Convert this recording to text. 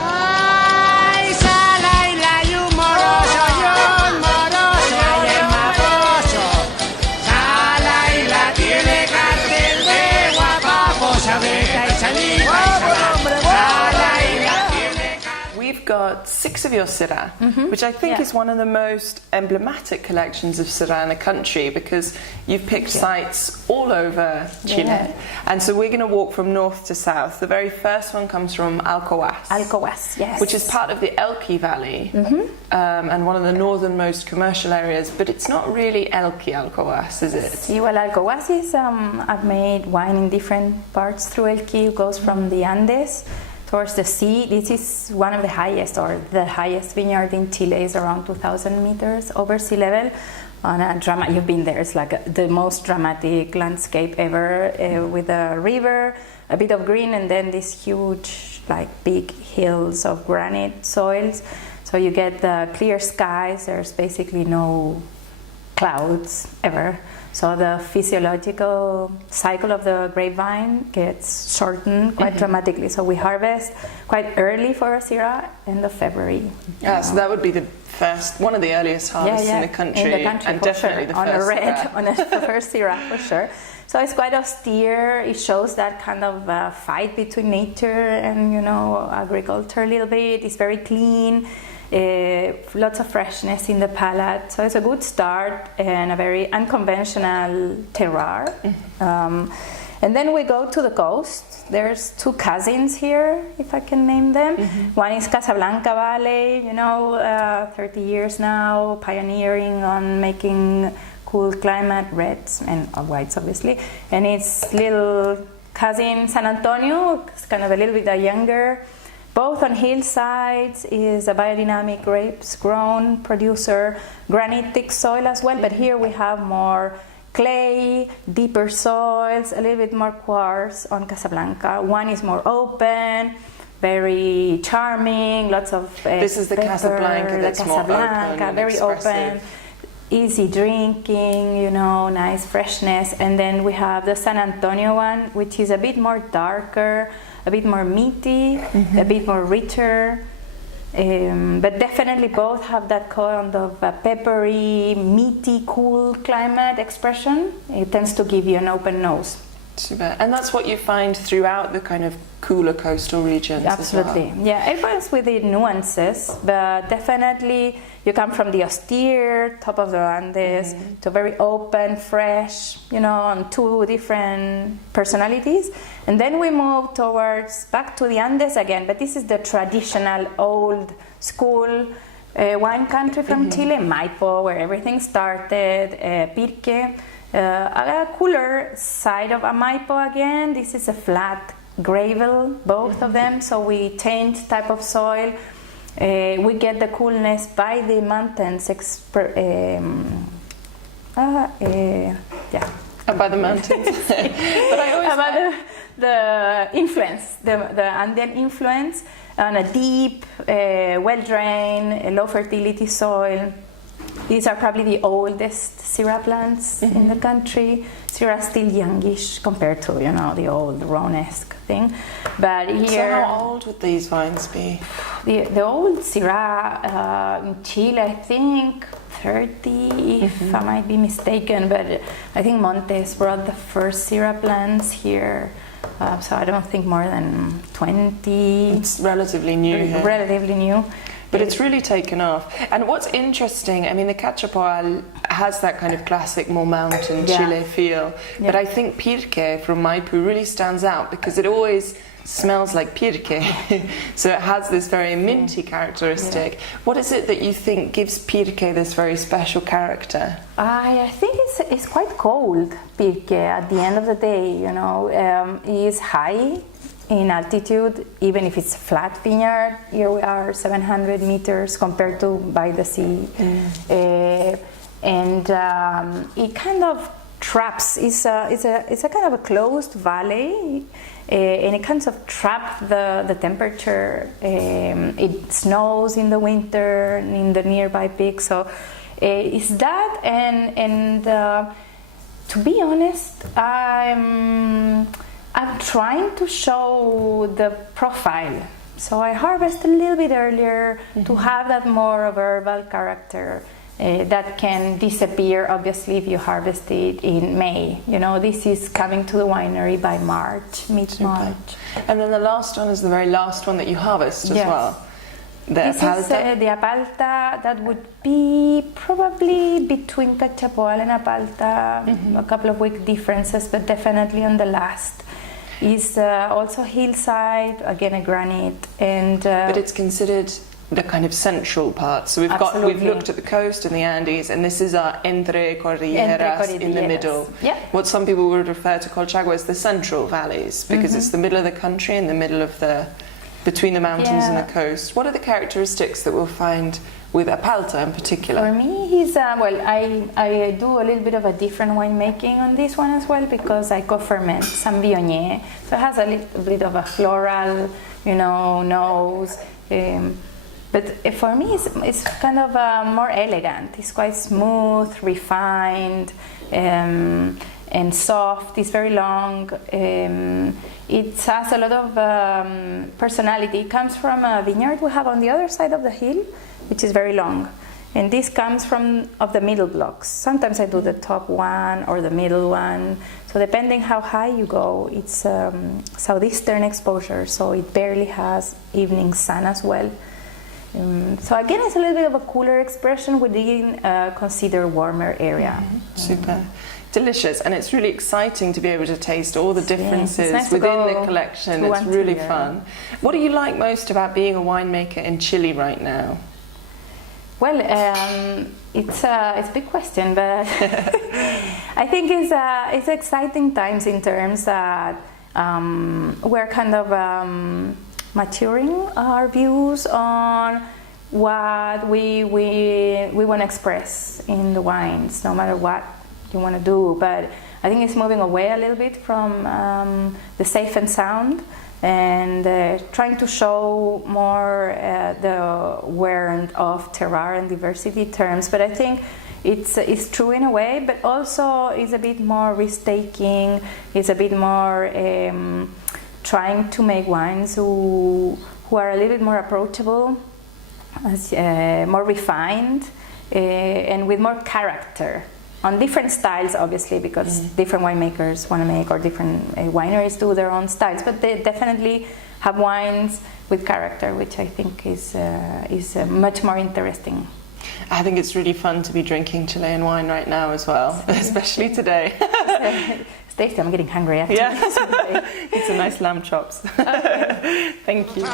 Ay, sala y la y un morocho, y el mapocho. Sala y la tiene cartel de guapapo, abeja y saliva y sala. Sala y la tiene cartel. We've got 6 of your Syrah, which I think is one of the most emblematic collections of Syrah in the country, because you've picked sites all over Chile. And so we're going to walk from north to south. The very first one comes from Alcohuas, yes. which is part of the Elqui Valley, and one of the northernmost commercial areas, but it's not really Elqui Alcohuas, is it? Sí, well, Alcohuas is, I've made wine in different parts through Elqui. It goes from the Andes towards the sea. This is one of the highest, or the highest vineyard in Chile, is around 2,000 meters over sea level. On a drama, you've been there. It's like the most dramatic landscape ever, with a river, a bit of green, and then these huge, like big hills of granite soils. So you get the clear skies. There's basically no clouds ever. So the physiological cycle of the grapevine gets shortened quite dramatically. So we harvest quite early for a Syrah, end of February. Yeah, so that would be the first, one of the earliest harvests in the country, and definitely the first. On a red, on the first Syrah for sure. So it's quite austere. It shows that kind of fight between nature and, you know, agriculture a little bit. It's very clean. Lots of freshness in the palate, so it's a good start and a very unconventional terroir. And then we go to the coast. There's 2 cousins here, if I can name them. One is Casablanca Valley, you know, 30 years now, pioneering on making cool climate reds and whites, obviously. And its little cousin San Antonio, it's kind of a little bit younger. Both on hillsides, is a biodynamic grapes grown producer, granitic soil as well, but here we have more clay, deeper soils, a little bit more quartz on Casablanca. One is more open, very charming, lots of this is the pepper, Casablanca that's more open, very expressive. Open, easy drinking, you know, nice freshness. And then we have the San Antonio one, which is a bit more darker, a bit more meaty, a bit more richer, but definitely both have that kind of peppery, meaty, cool climate expression. It tends to give you an open nose. Super. And that's what you find throughout the kind of cooler coastal regions. Absolutely. As well. Yeah, everyone's with the nuances, but definitely you come from the austere top of the Andes to very open, fresh, you know, on 2 different personalities. And then we move towards back to the Andes again, but this is the traditional old school wine country from Chile, Maipo, where everything started, Pirque. A cooler side of Maipo again. This is a flat gravel, both of them, so we change type of soil. We get the coolness by the mountains, By the mountains. But I always about the influence, the Andean influence on a deep, well-drained, low fertility soil. These are probably the oldest Syrah plants in the country. Syrah still youngish compared to, you know, the old Rhone-esque thing. But here, so how old would these vines be? The old Syrah in Chile, I think 30, if I might be mistaken. But I think Montes brought the first Syrah plants here. So I don't think more than 20. It's relatively new here. Relatively new. But it's really taken off. And what's interesting, I mean, the Cachapoal has that kind of classic, more mountain Chile feel. But I think Pirque from Maipo really stands out because it always smells like Pirque. So it has this very minty characteristic. What is it that you think gives Pirque this very special character? I think it's quite cold, Pirque, at the end of the day, you know. It is high in altitude, even if it's a flat vineyard. Here we are 700 meters compared to by the sea. And it kind of traps, it's a kind of a closed valley, and it kind of traps the temperature. It snows in the winter in the nearby peaks, so it's that, and to be honest, I'm trying to show the profile. So I harvest a little bit earlier to have that more verbal character that can disappear, obviously, if you harvest it in May. You know, this is coming to the winery by March, mid-March. And then the last one is the very last one that you harvest as well. This is the Apalta. That would be probably between Cachapoal and Apalta, a couple of week differences, but definitely on the last. Is also hillside, again a granite, and but it's considered the kind of central part. So we've looked at the coast and the Andes, and this is our entre cordilleras in the middle. Yeah. What some people would refer to Colchagua as the central valleys, because it's the middle of the country, in the middle of between the mountains and the coast. What are the characteristics that we'll find with Apalta in particular? For me, he's I do a little bit of a different winemaking on this one as well, because I co-ferment some Viognier, so it has a little bit of a floral, nose. But for me, it's kind of more elegant. It's quite smooth, refined, and soft. It's very long. It has a lot of personality. It comes from a vineyard we have on the other side of the hill, which is very long. And this comes from the middle blocks. Sometimes I do the top one or the middle one. So depending how high you go, it's southeastern exposure, so it barely has evening sun as well. So again, it's a little bit of a cooler expression within a considered warmer area. Super. Delicious, and it's really exciting to be able to taste all the differences within the collection. It's really fun. What do you like most about being a winemaker in Chile right now? Well, it's a big question, but I think it's exciting times in terms that we're kind of maturing our views on what we want to express in the wines, no matter what you want to do. But I think it's moving away a little bit from the safe and sound, and trying to show more the warmth of terroir and diversity terms. But I think it's true in a way, but also it's a bit more risk-taking. It's a bit more trying to make wines who are a little bit more approachable, more refined, and with more character. On different styles, obviously, because different winemakers want to make, or different wineries do their own styles, but they definitely have wines with character, which I think is much more interesting. I think it's really fun to be drinking Chilean wine right now as well, especially today. It's tasty. I'm getting hungry after this. It's a nice lamb chops. Thank you.